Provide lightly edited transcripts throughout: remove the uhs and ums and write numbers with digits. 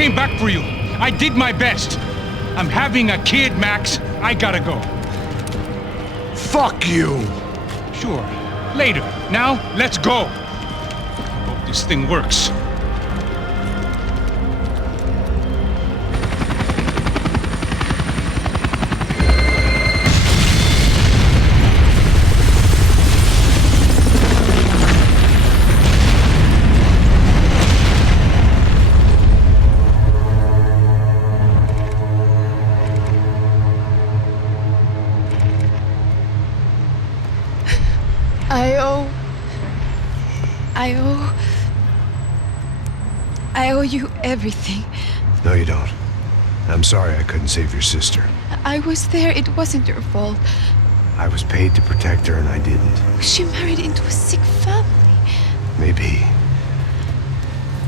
came back for you. I did my best. I'm having a kid, Max. I gotta go. Fuck you! Sure. Later. Now, let's go. Hope this thing works. I owe you everything. No, you don't. I'm sorry I couldn't save your sister. I was there. It wasn't your fault. I was paid to protect her and I didn't. She married into a sick family. Maybe.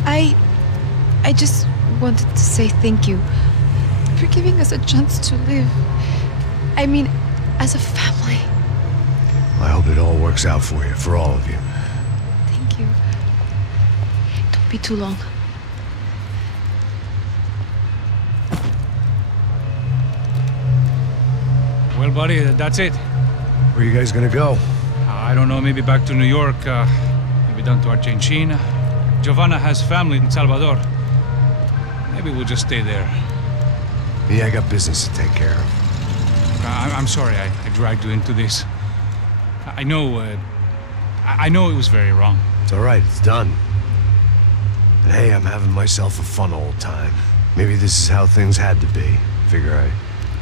I just wanted to say thank you for giving us a chance to live. I mean, as a family. I hope it all works out for you, for all of you. Thank you. Don't be too long. Well, buddy, that's it. Where are you guys gonna go? I don't know, maybe back to New York, maybe down to Argentina. Giovanna has family in Salvador. Maybe we'll just stay there. Yeah, I got business to take care of. I'm sorry I dragged you into this. I know it was very wrong. It's all right, it's done. And hey, I'm having myself a fun old time. Maybe this is how things had to be. Figure I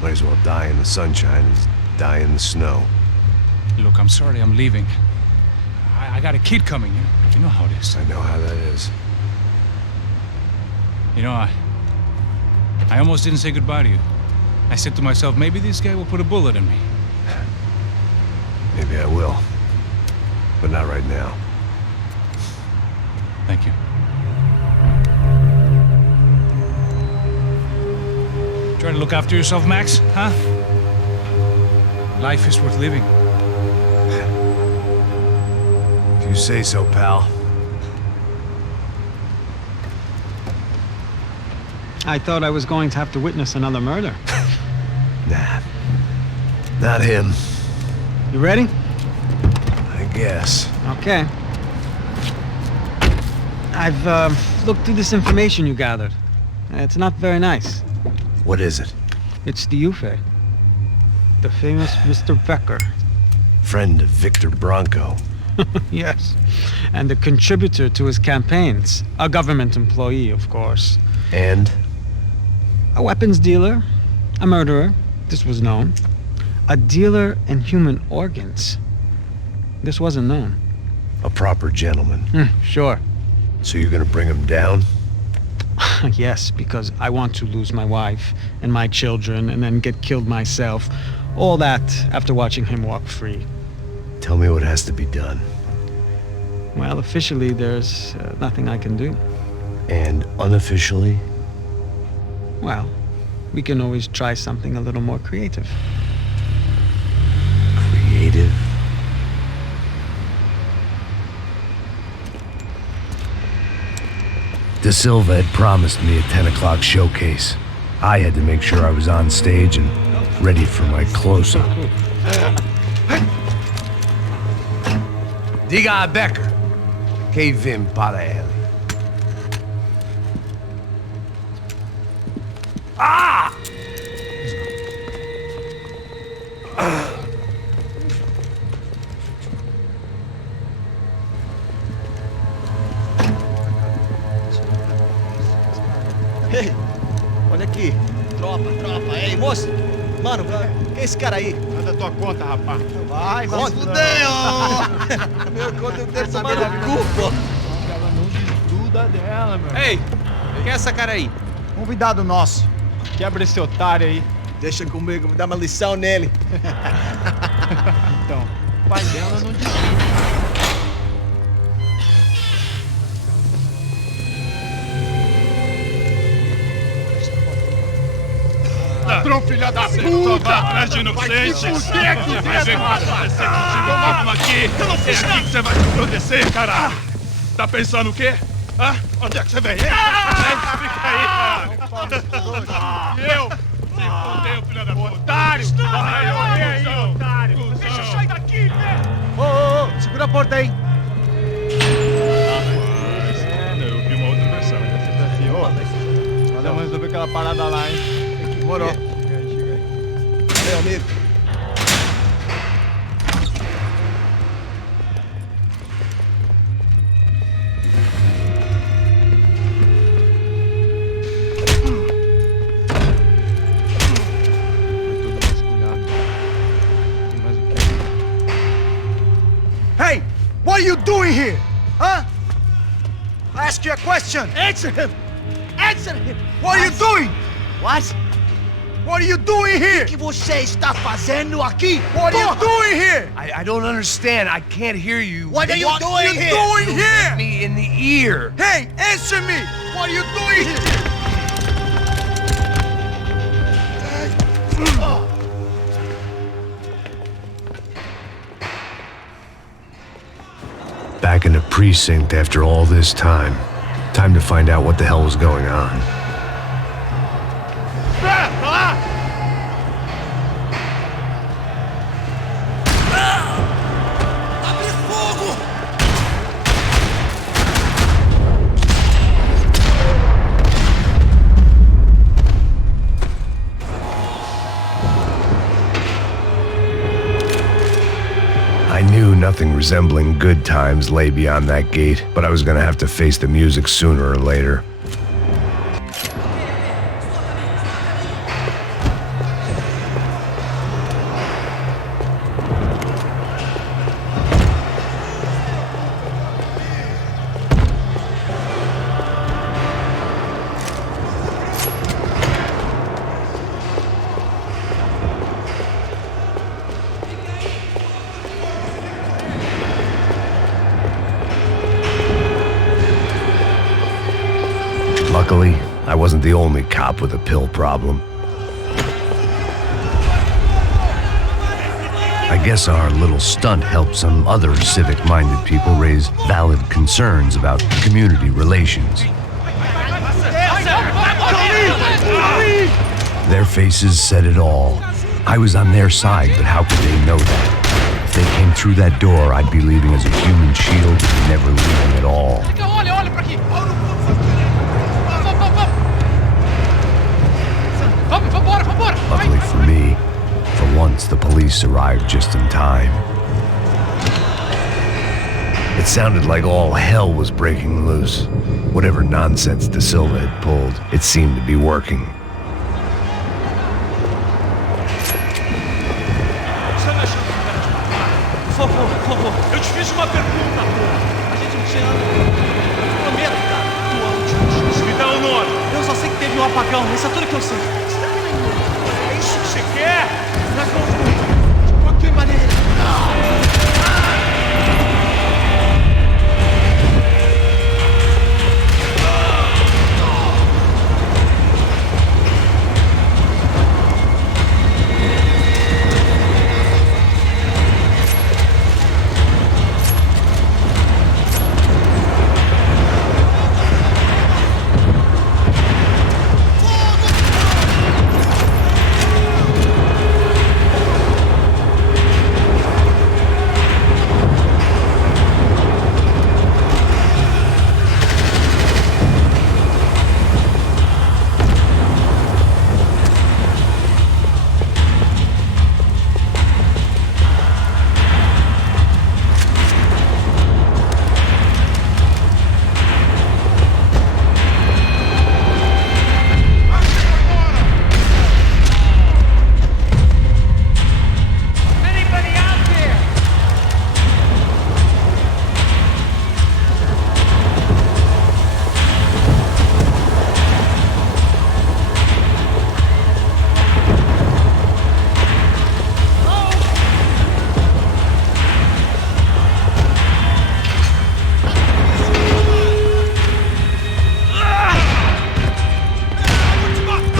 might as well die in the sunshine as die in the snow. Look, I'm sorry I'm leaving. I got a kid coming, you know how it is. I know how that is. You know, I almost didn't say goodbye to you. I said to myself, maybe this guy will put a bullet in me. Maybe I will. But not right now. Thank you. Try to look after yourself, Max, huh? Life is worth living. If you say so, pal. I thought I was going to have to witness another murder. Nah. Not him. You ready? I guess. Okay. I've looked through this information you gathered. It's not very nice. What is it? It's the Ufe. The famous Mr. Becker. Friend of Victor Bronco. Yes. And a contributor to his campaigns. A government employee, of course. And? A weapons dealer. A murderer. This was known. A dealer in human organs. This wasn't known. A proper gentleman. Sure. So you're gonna bring him down? Yes, because I want to lose my wife and my children and then get killed myself. All that after watching him walk free. Tell me what has to be done. Well, officially, there's nothing I can do. And unofficially? Well, we can always try something a little more creative. Creative? De Silva had promised me a 10 o'clock showcase. I had to make sure I was on stage and ready for my close-up. Diga a Becker. Que vim para ele. Ah! Ei, olha aqui. Tropa. Ei, moço. Mano, quem é esse cara aí? Manda tua conta, rapaz. Vai se fudeu! Meu conta eu quero saber da culpa. Ela não desgruda dela, meu. Ei, quem é essa cara aí? Convidado nosso. Quebra esse otário aí. Deixa comigo, vou dar uma lição nele. Então, o pai dela não desgruda. Ladrão, filha da puta! Vai atrás de inocentes! Vai ver quando aparecer contigo mesmo aqui! É aqui que você vai se proteger, cara! Tá pensando o quê? Hã? Onde é que você vem? Fica aí, eu? Se fudeu, filho da puta. Otário! Vai, aí, otário! Deixa eu sair daqui, velho! Ô, segura a porta aí. Eu vi uma outra versão. Valeu, mas resolver aquela parada lá, hein? Demorou. Chega aí. Meu amigo. Foi tudo vasculhado. Mas o que? Hey, what are you doing here? Huh? I ask you a question. Answer him. Answer him. What are you doing? What? What are you doing here? O que você está fazendo aqui? What are you doing here? I don't understand. I can't hear you. What are you doing here? You hit me in the ear. Hey, answer me. What are you doing here? Back in the precinct after all this time. Time to find out what the hell was going on. I knew nothing resembling good times lay beyond that gate, but I was gonna have to face the music sooner or later. Luckily, I wasn't the only cop with a pill problem. I guess our little stunt helped some other civic-minded people raise valid concerns about community relations. Their faces said it all. I was on their side, but how could they know that? If they came through that door, I'd be leaving as a human shield and never leaving at all. Luckily for me, for once the police arrived just in time. It sounded like all hell was breaking loose. Whatever nonsense De Silva had pulled, it seemed to be working. Por favor, eu te fiz uma pergunta, pô. A gente não tinha nada. Prometo, cara. Tu ama o tio. Me dá o nome. Eu só sei que teve um apagão. Isso é tudo que eu sei. É isso que você quer? Nós vamos de qualquer maneira.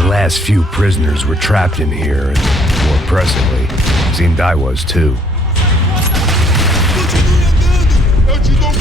Last few prisoners were trapped in here, and more pressingly, seemed I was too. Eu te dou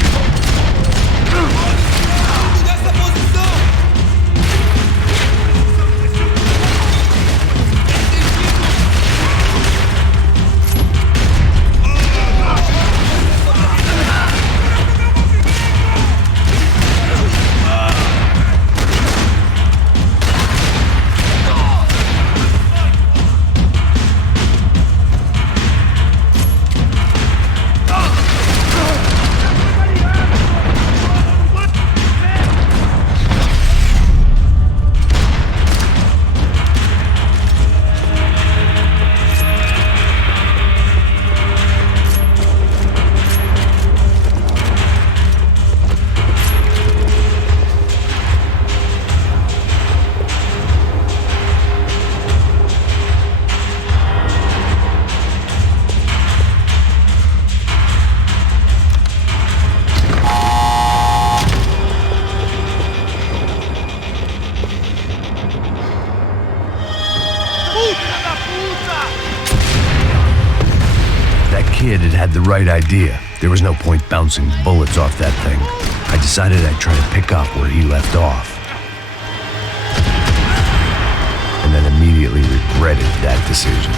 kid had had the right idea. There was no point bouncing bullets off that thing. I decided I'd try to pick up where he left off. And then immediately regretted that decision.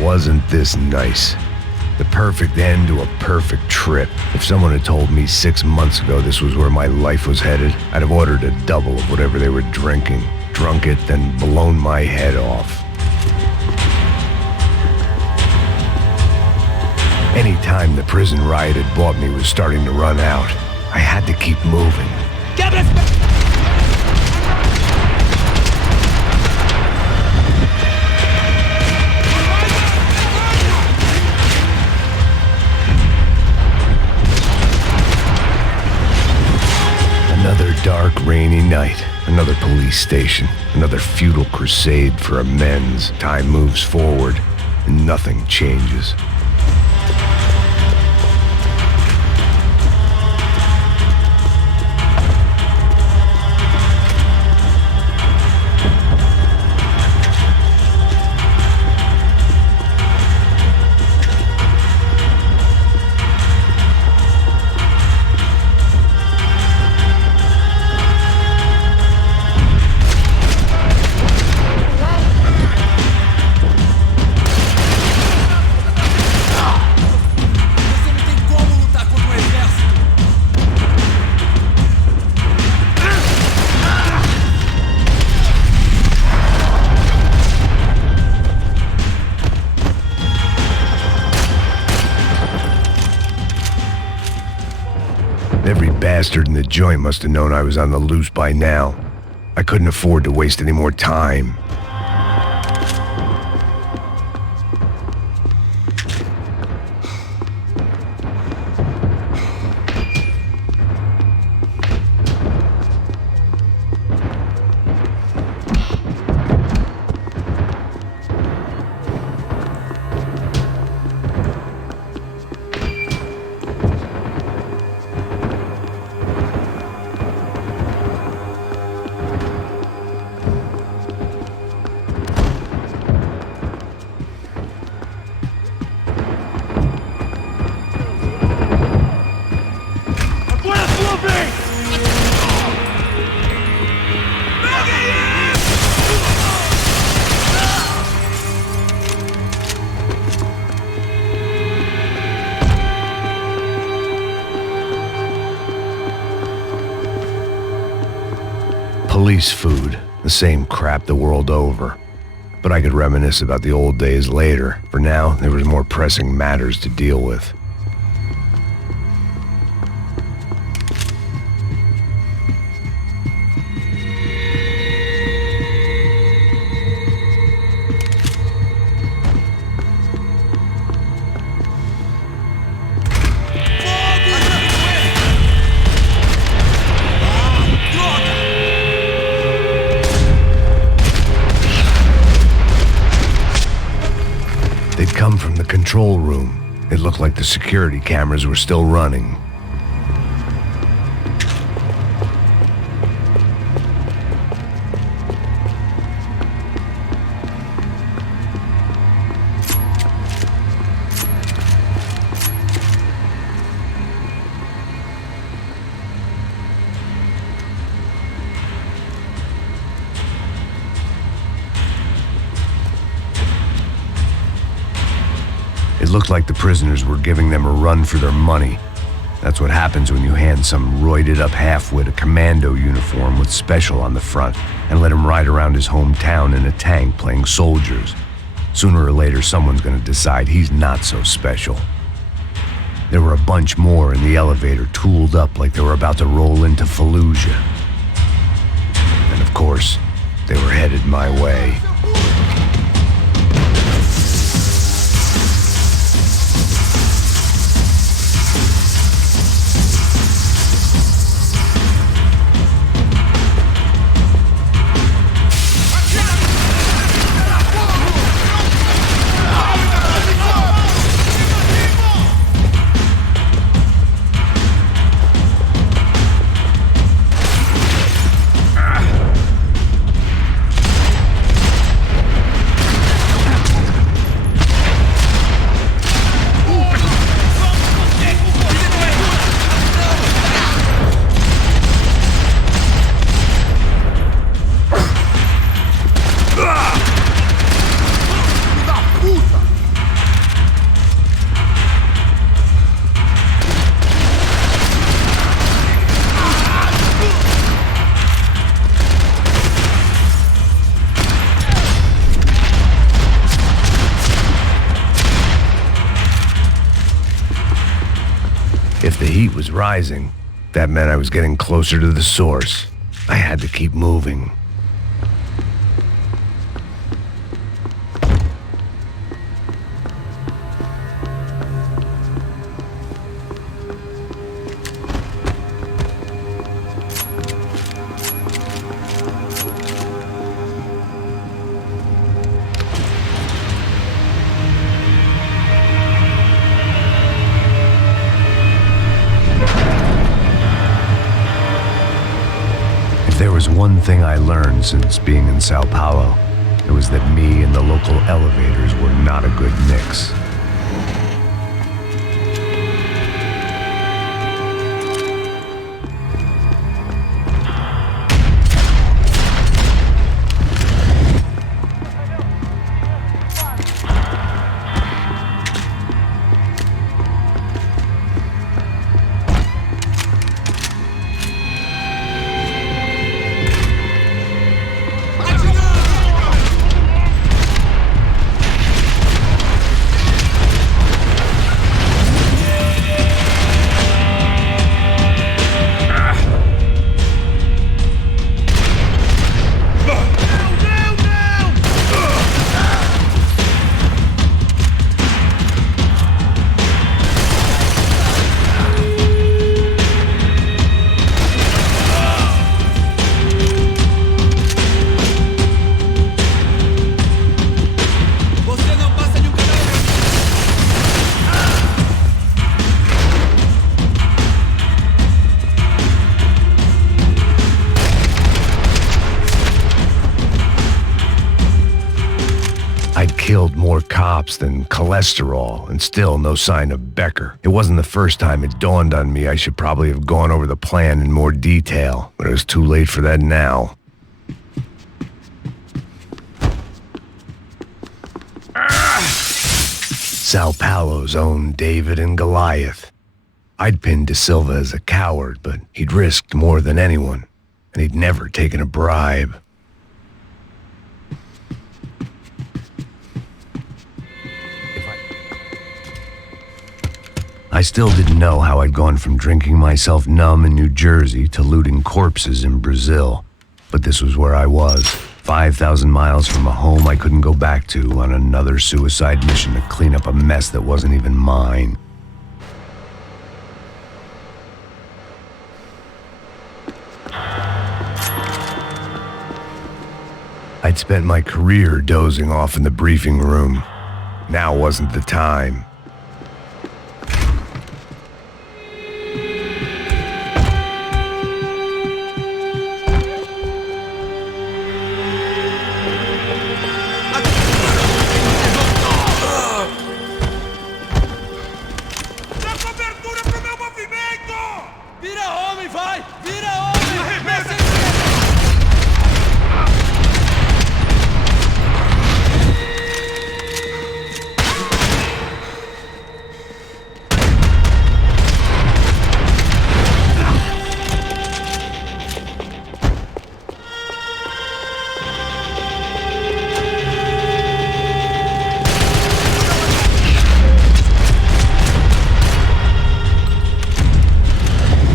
Wasn't this nice? The perfect end to a perfect trip. If someone had told me 6 months ago this was where my life was headed, I'd have ordered a double of whatever they were drinking, drunk it, then blown my head off. Any time the prison riot had bought me was starting to run out, I had to keep moving. Another dark, rainy night. Another police station. Another futile crusade for amends. Time moves forward, and nothing changes. Every bastard in the joint must have known I was on the loose by now. I couldn't afford to waste any more time. Police food, the same crap the world over. But I could reminisce about the old days later. For now, there was more pressing matters to deal with. They'd come from the control room. It looked like the security cameras were still running. It looked like the prisoners were giving them a run for their money. That's what happens when you hand some roided-up halfwit a commando uniform with special on the front and let him ride around his hometown in a tank playing soldiers. Sooner or later, someone's gonna decide he's not so special. There were a bunch more in the elevator, tooled up like they were about to roll into Fallujah. And of course, they were headed my way. If the heat was rising, that meant I was getting closer to the source. I had to keep moving. There was one thing I learned since being in Sao Paulo. It was that me and the local elevators were not a good mix. I'd killed more cops than cholesterol, and still no sign of Becker. It wasn't the first time it dawned on me I should probably have gone over the plan in more detail, but it was too late for that now. Sao Paulo's own David and Goliath. I'd pinned De Silva as a coward, but he'd risked more than anyone, and he'd never taken a bribe. I still didn't know how I'd gone from drinking myself numb in New Jersey to looting corpses in Brazil, but this was where I was, 5,000 miles from a home I couldn't go back to, on another suicide mission to clean up a mess that wasn't even mine. I'd spent my career dozing off in the briefing room. Now wasn't the time. Dá cobertura pro meu movimento! Vira homem, vai! Vira homem! Arremessa!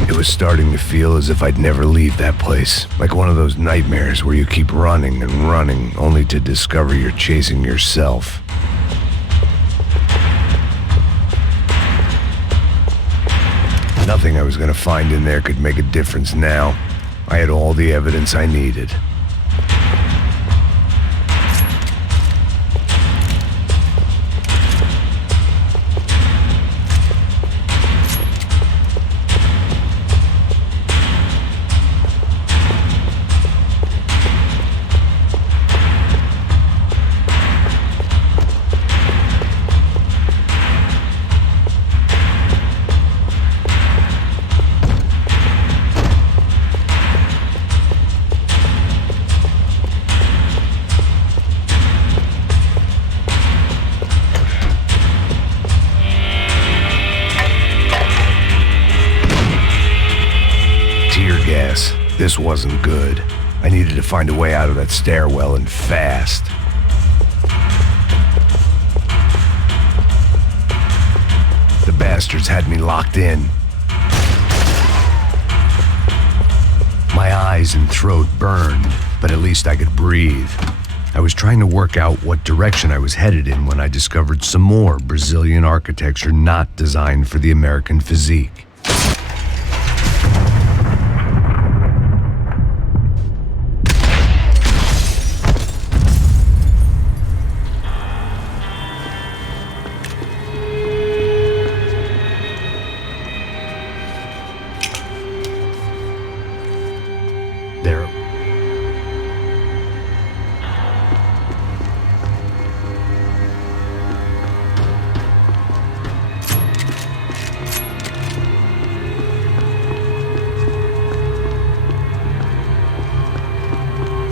It was starting to feel as if I'd never leave that place. Like one of those nightmares where you keep running and running, only to discover you're chasing yourself. Nothing I was gonna find in there could make a difference now. I had all the evidence I needed. This wasn't good. I needed to find a way out of that stairwell and fast. The bastards had me locked in. My eyes and throat burned, but at least I could breathe. I was trying to work out what direction I was headed in when I discovered some more Brazilian architecture not designed for the American physique. There.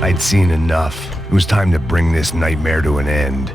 I'd seen enough. It was time to bring this nightmare to an end.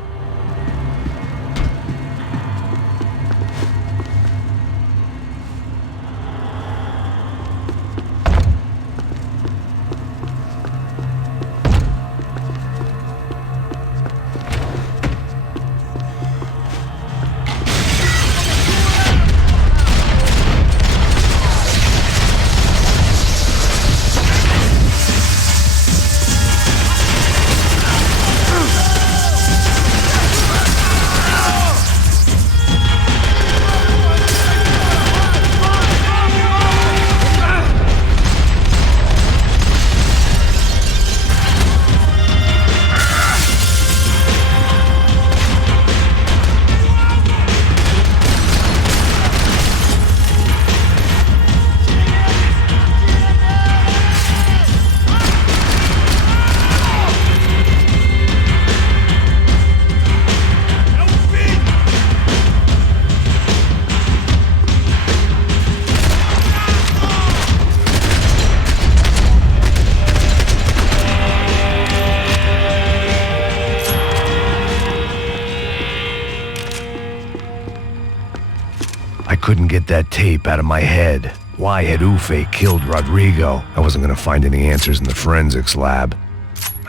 Couldn't get that tape out of my head. Why had Ufe killed Rodrigo? I wasn't gonna find any answers in the forensics lab.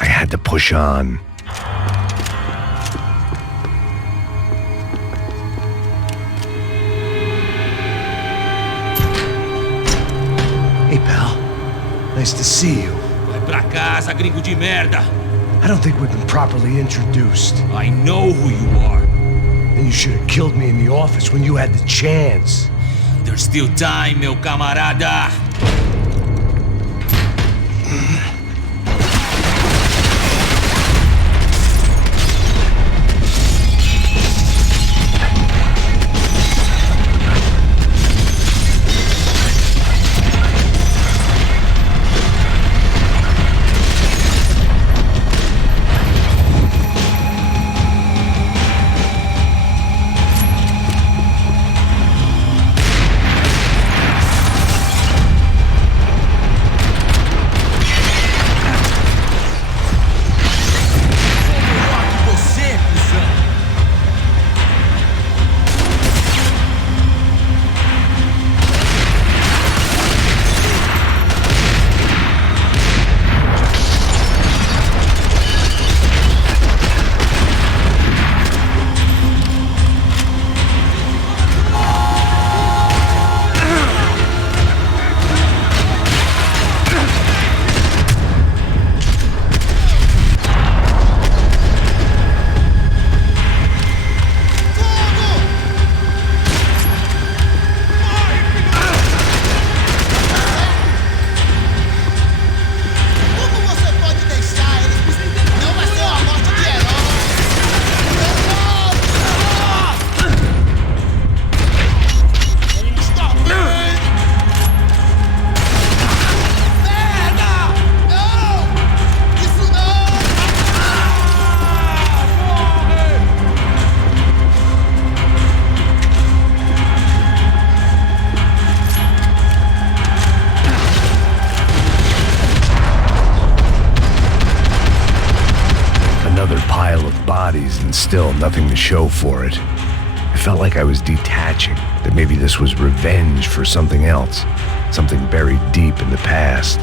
I had to push on. Hey, pal. Nice to see you. Vai pra casa, gringo de merda! I don't think we've been properly introduced. I know who you are. Then you should have killed me in the office when you had the chance. There's still time, meu camarada! and still nothing to show for it. I felt like I was detaching, that maybe this was revenge for something else, something buried deep in the past.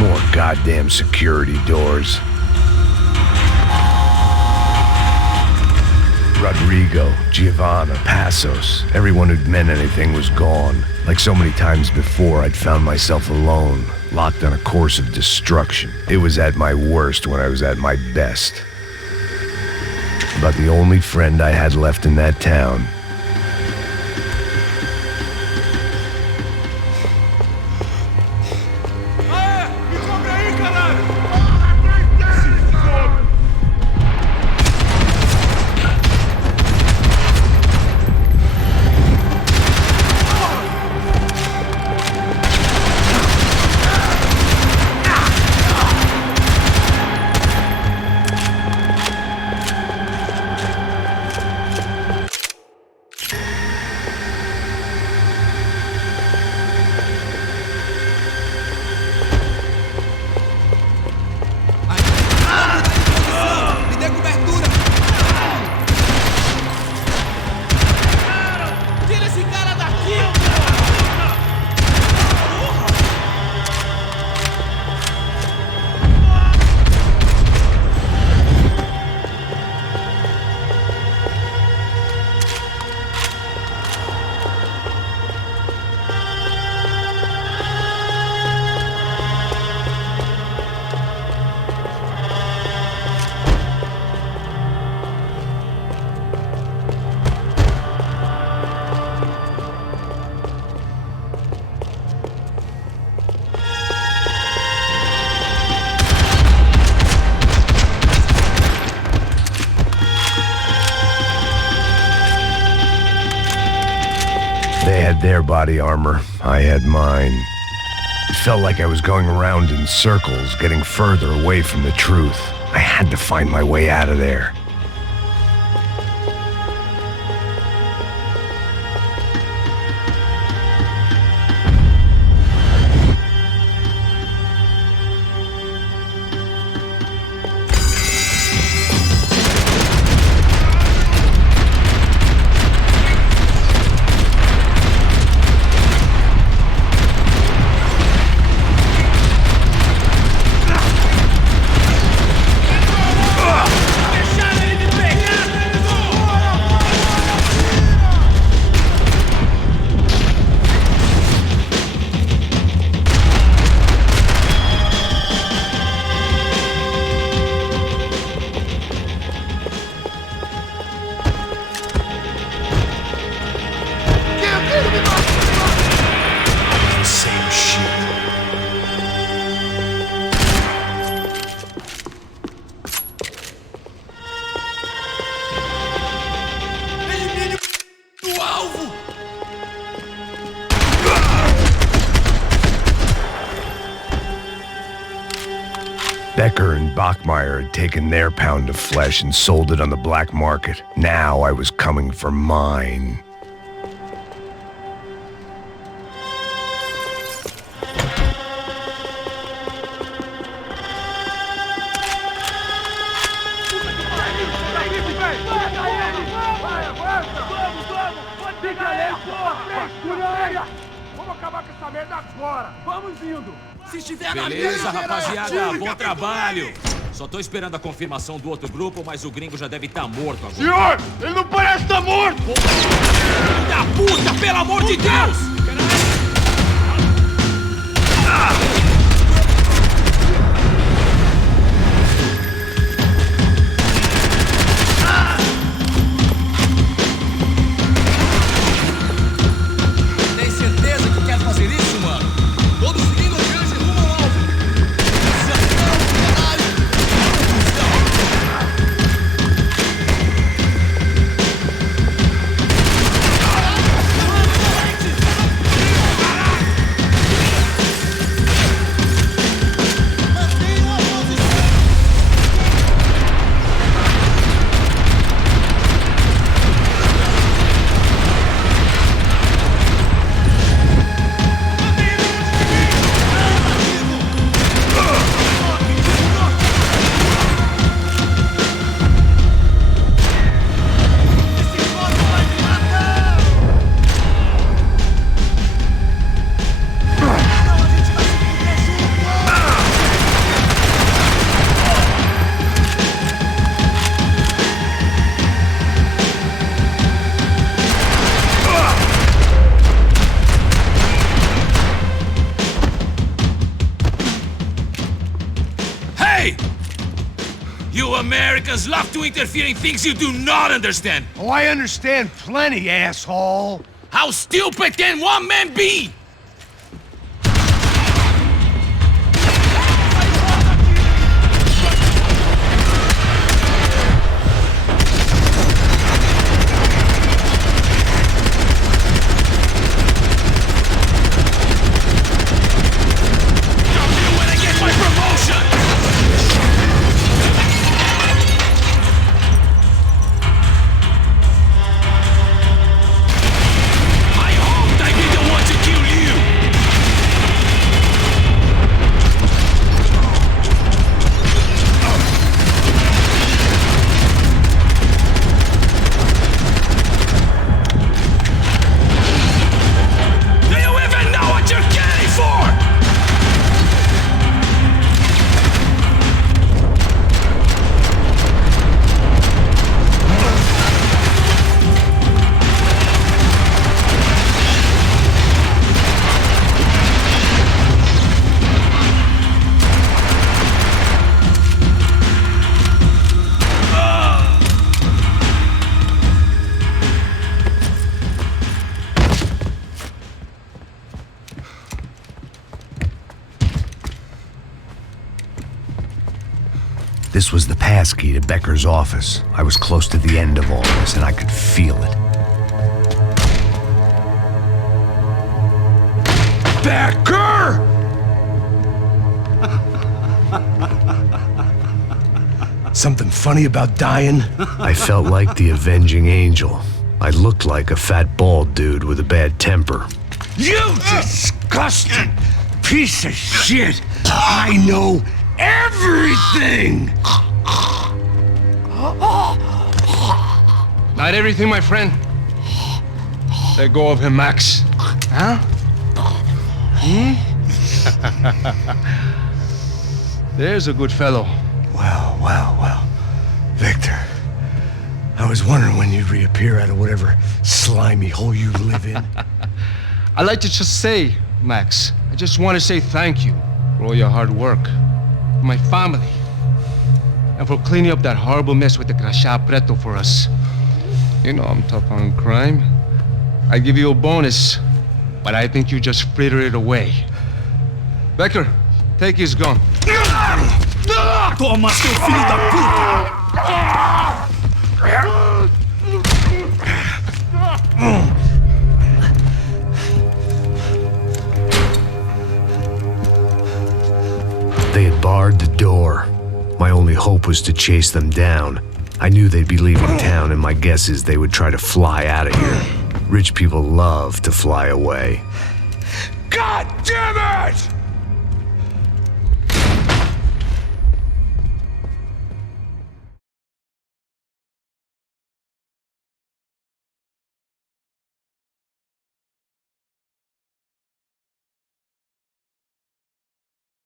More goddamn security doors. Rodrigo, Giovanna, Passos, everyone who'd meant anything was gone. Like so many times before, I'd found myself alone, locked on a course of destruction. It was at my worst when I was at my best. About the only friend I had left in that town. They had their body armor, I had mine. It felt like I was going around in circles, getting further away from the truth. I had to find my way out of there. Becker and Bachmeyer had taken their pound of flesh and sold it on the black market. Now I was coming for mine. Vamos acabar com essa merda agora! Vamos indo! Se estiver na Beleza, rapaziada, bom trabalho! Só tô esperando a confirmação do outro grupo, mas o gringo já deve estar morto agora. Senhor! Ele não parece estar morto! Filho da puta, pelo amor de Deus! Tem certeza que quer fazer isso, mano? Todos seguindo adiante rumo ao alvo! Americans love to interfere in things you do not understand. Oh, I understand plenty, asshole. How stupid can one man be? This was the passkey to Becker's office. I was close to the end of all this, and I could feel it. Becker! Something funny about dying? I felt like the avenging angel. I looked like a fat bald dude with a bad temper. You disgusting piece of shit! I know everything! Not everything, my friend. Let go of him, Max. Huh? There's a good fellow. Well. Victor, I was wondering when you'd reappear out of whatever slimy hole you live in. I'd like to just say, Max, I just want to say thank you for all your hard work, for my family, and for cleaning up that horrible mess with the Crachá Preto for us. You know I'm tough on crime. I give you a bonus, but I think you just fritter it away. Becker, take his gun. Toma, seu filho da puta! They had barred the door. My only hope was to chase them down. I knew they'd be leaving town, and my guess is they would try to fly out of here. Rich people love to fly away. God damn it!